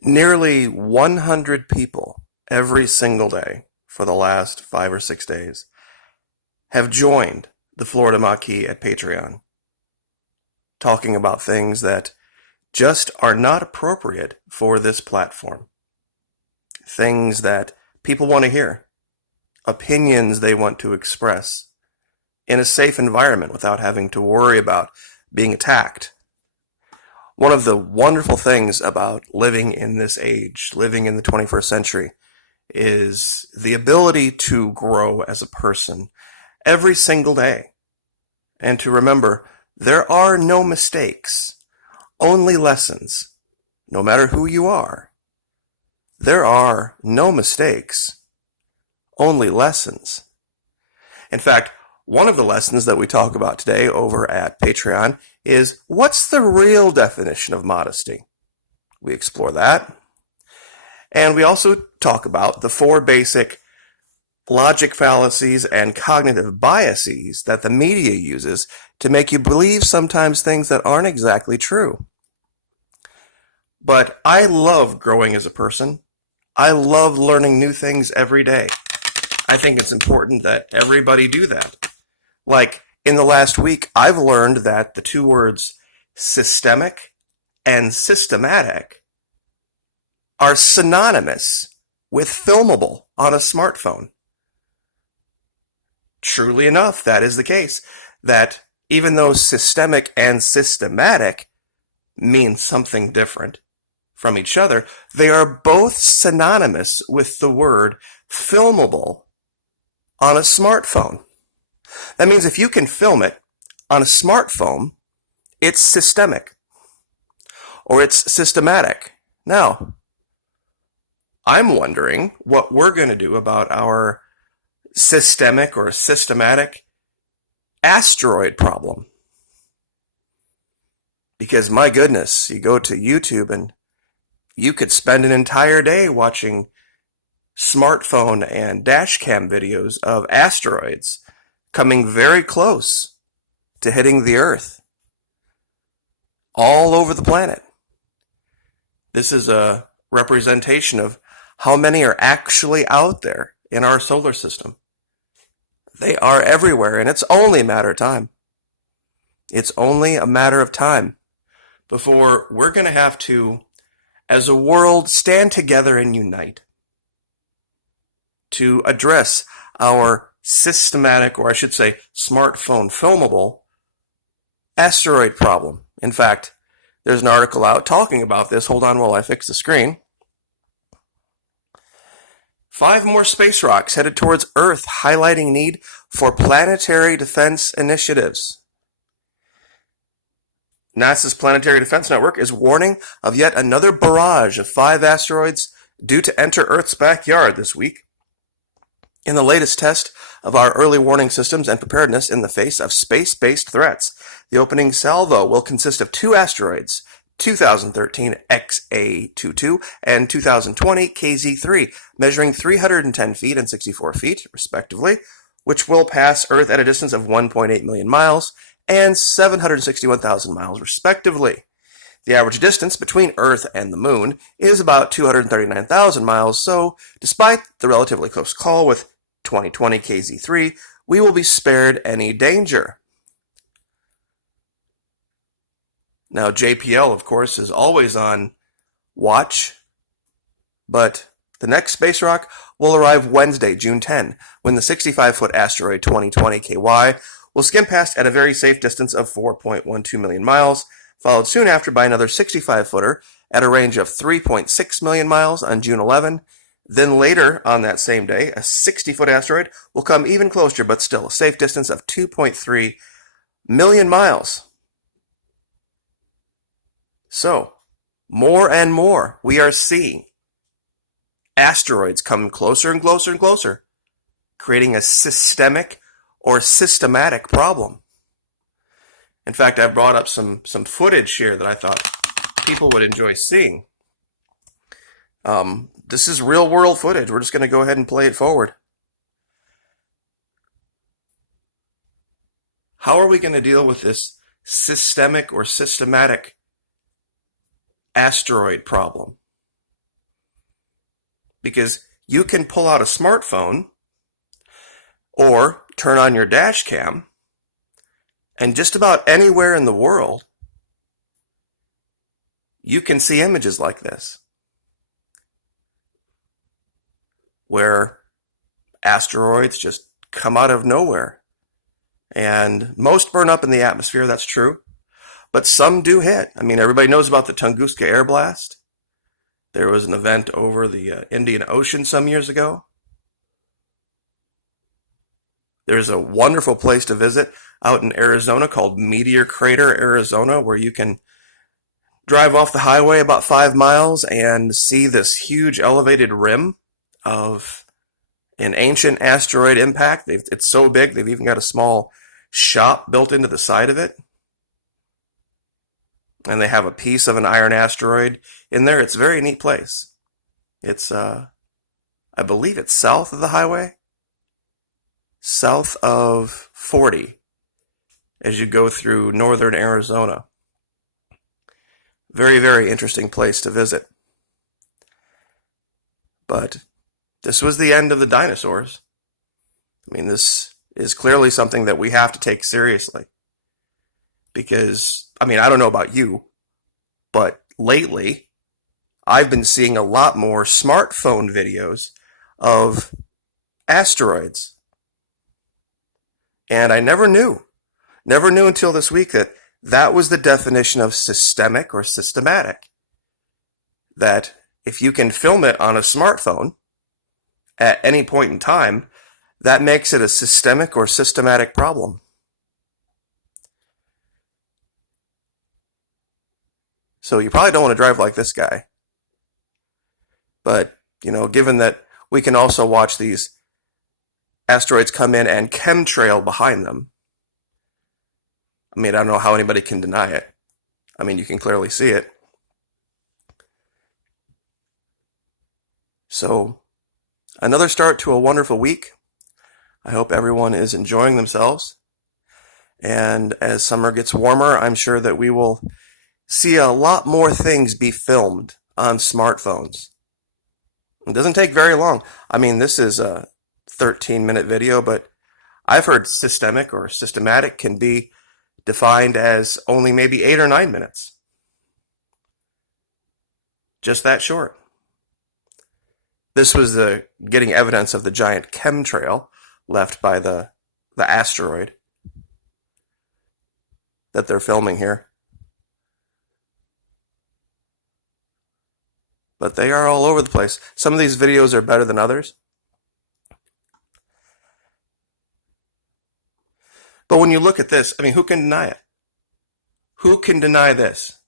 Nearly 100 people every single day for the last 5 or 6 days have joined the Florida Maquis at Patreon, talking about things that just are not appropriate for this platform. Things that people want to hear, opinions they want to express in a safe environment without having to worry about being attacked. One of the wonderful things about living in this age, living in the 21st century, is the ability to grow as a person every single day. And to remember, there are no mistakes, only lessons, no matter who you are. There are no mistakes, only lessons. In fact, one of the lessons that we talk about today over at Patreon is what's the real definition of modesty? We explore that. And we also talk about the 4 basic logic fallacies and cognitive biases that the media uses to make you believe sometimes things that aren't exactly true. But I love growing as a person. I love learning new things every day. I think it's important that everybody do that. Like, in the last week, I've learned that the 2 words systemic and systematic are synonymous with filmable on a smartphone. Truly enough, that is the case. That even though systemic and systematic mean something different from each other, they are both synonymous with the word filmable on a smartphone. That means if you can film it on a smartphone, it's systemic or it's systematic. Now, I'm wondering what we're going to do about our systemic or systematic asteroid problem. Because my goodness, you go to YouTube and you could spend an entire day watching smartphone and dashcam videos of asteroids coming very close to hitting the Earth all over the planet. This is a representation of how many are actually out there in our solar system. They are everywhere, and it's only a matter of time. It's only a matter of time before we're going to have to, as a world, stand together and unite to address our systematic, or I should say smartphone filmable, asteroid problem. In fact, there's an article out talking about this. Hold on while I fix the screen. 5 more space rocks headed towards Earth, highlighting need for planetary defense initiatives. NASA's Planetary Defense Network is warning of yet another barrage of 5 asteroids due to enter Earth's backyard this week. In the latest test of our early warning systems and preparedness in the face of space-based threats, the opening salvo will consist of 2 asteroids, 2013 XA22 and 2020 KZ3, measuring 310 feet and 64 feet, respectively, which will pass Earth at a distance of 1.8 million miles and 761,000 miles, respectively. The average distance between Earth and the Moon is about 239,000 miles, so despite the relatively close call with 2020 KZ3, we will be spared any danger. Now, JPL, of course, is always on watch, but the next space rock will arrive Wednesday, June 10, when the 65-foot asteroid 2020 KY will skim past at a very safe distance of 4.12 million miles, followed soon after by another 65-footer at a range of 3.6 million miles on June 11. Then later on that same day, a 60-foot asteroid will come even closer, but still a safe distance of 2.3 million miles. So, more and more, we are seeing asteroids come closer and closer and closer, creating a systemic or systematic problem. In fact, I brought up some footage here that I thought people would enjoy seeing. This is real-world footage. We're just going to go ahead and play it forward. How are we going to deal with this systemic or systematic asteroid problem? because you can pull out a smartphone or turn on your dash cam, and just about anywhere in the world, you can see images like this, where asteroids just come out of nowhere. And most burn up in the atmosphere, that's true, but some do hit. I mean, everybody knows about the Tunguska air blast. There was an event over the Indian Ocean some years ago. There's a wonderful place to visit out in Arizona called Meteor Crater, Arizona, where you can drive off the highway about 5 miles and see this huge elevated rim of an ancient asteroid impact. It's so big, they've even got a small shop built into the side of it. And they have a piece of an iron asteroid in there. It's a very neat place. It's, I believe it's south of the highway. South of 40 as you go through northern Arizona. Very, very interesting place to visit. But this was the end of the dinosaurs. I mean, this is clearly something that we have to take seriously. Because, I mean, I don't know about you, but lately I've been seeing a lot more smartphone videos of asteroids. And I never knew until this week that was the definition of systemic or systematic. That if you can film it on a smartphone at any point in time, that makes it a systemic or systematic problem. So you probably don't want to drive like this guy. But, you know, given that we can also watch these asteroids come in and chemtrail behind them, I mean, I don't know how anybody can deny it. I mean, you can clearly see it. So, another start to a wonderful week. I hope everyone is enjoying themselves. And as summer gets warmer, I'm sure that we will see a lot more things be filmed on smartphones. It doesn't take very long. I mean, this is a 13-minute video, but I've heard systemic or systematic can be defined as only maybe 8 or 9 minutes. Just that short. This was getting evidence of the giant chemtrail left by the asteroid that they're filming here. But they are all over the place. Some of these videos are better than others. But when you look at this, I mean, who can deny it? Who can deny this?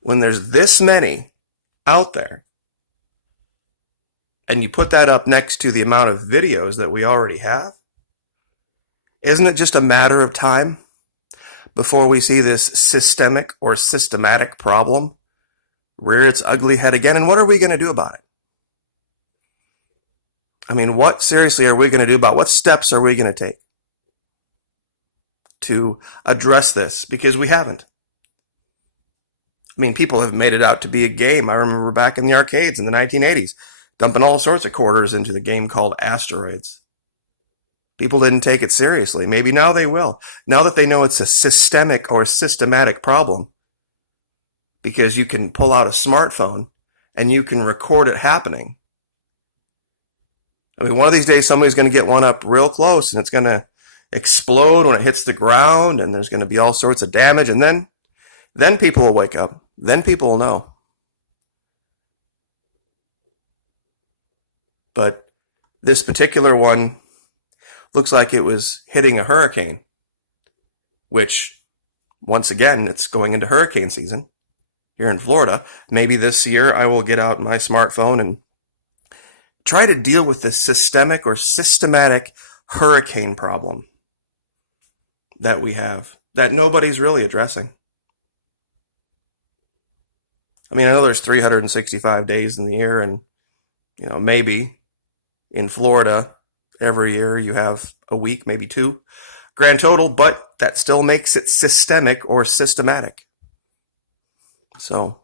When there's this many out there, and you put that up next to the amount of videos that we already have, isn't it just a matter of time before we see this systemic or systematic problem rear its ugly head again? And what are we going to do about it? I mean, what seriously are we going to do about it? What steps are we going to take to address this? Because we haven't. I mean, people have made it out to be a game. I remember back in the arcades in the 1980s, dumping all sorts of quarters into the game called Asteroids. People didn't take it seriously. Maybe now they will. Now that they know it's a systemic or systematic problem, because you can pull out a smartphone and you can record it happening. I mean, one of these days somebody's going to get one up real close and it's going to explode when it hits the ground, and there's going to be all sorts of damage, and then people will wake up. Then people will know. But this particular one looks like it was hitting a hurricane, which, once again, it's going into hurricane season here in Florida. Maybe this year I will get out my smartphone and try to deal with this systemic or systematic hurricane problem that we have, that nobody's really addressing. I mean, I know there's 365 days in the year, and, you know, maybe in Florida, every year you have a week, maybe 2, grand total, but that still makes it systemic or systematic. So,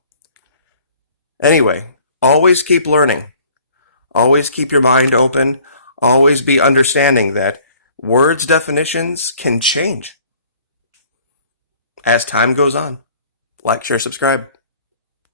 anyway, always keep learning. Always keep your mind open. Always be understanding that words definitions can change as time goes on. Like, share, subscribe.